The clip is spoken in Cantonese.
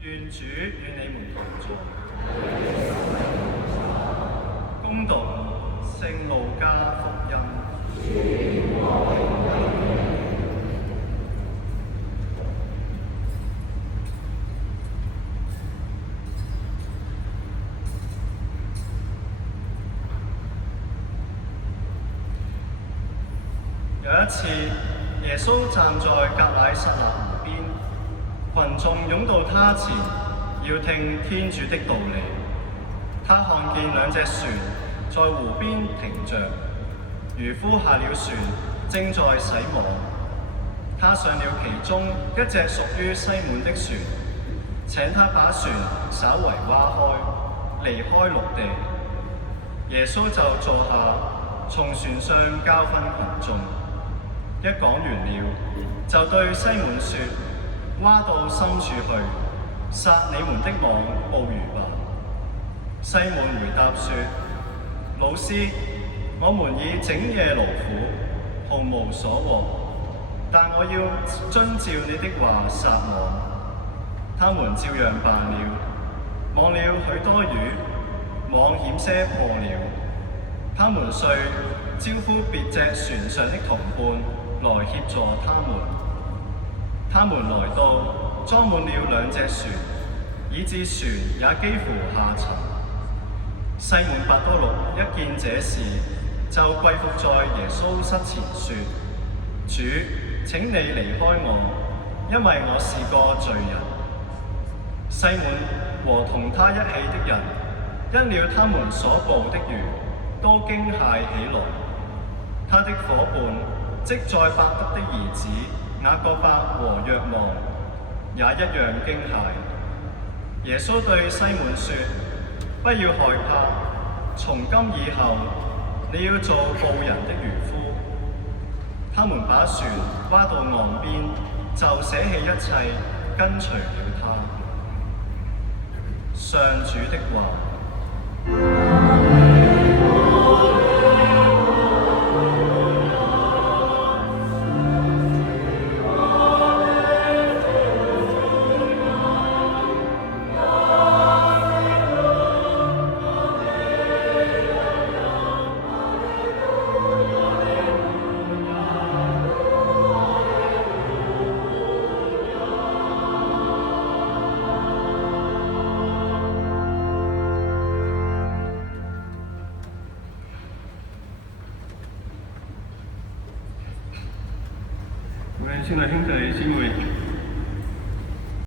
願主與你們同在。恭讀聖路加福音。有一次，耶穌站在革乃撒勒湖邊，群眾湧到他前，要聽天主的道理。他看見兩隻船在湖邊停着，漁夫下了船，正在洗網。他上了其中一隻屬於西滿的船，請他把船稍為划開，離開陸地。耶穌就坐下，從船上教訓群眾。一講完了，就對西滿說：划到深處去，撒你們的網捕魚吧。西滿回答說：老師，我們已整夜勞苦，毫無所獲，但我要遵照你的話撒網。他們照樣辦了，網了許多魚，網險些破了。他們遂招呼別隻船上的同伴來協助他們。他們來到，裝滿了兩隻船，以致船也幾乎下沉。西滿伯多祿一見這事，就跪伏在耶穌膝前說：主，請你離開我，因為我是個罪人。西滿和同他一起的人，因了他們所捕的魚，都驚駭起來。他的夥伴即載伯德的兒子雅各伯和若望也一樣驚駭。耶穌對西滿說：不要害怕，從今以後你要做捕人的漁夫。他們把船划到岸邊，就捨棄一切，跟隨了他。上主的話。各位親愛兄弟姊妹，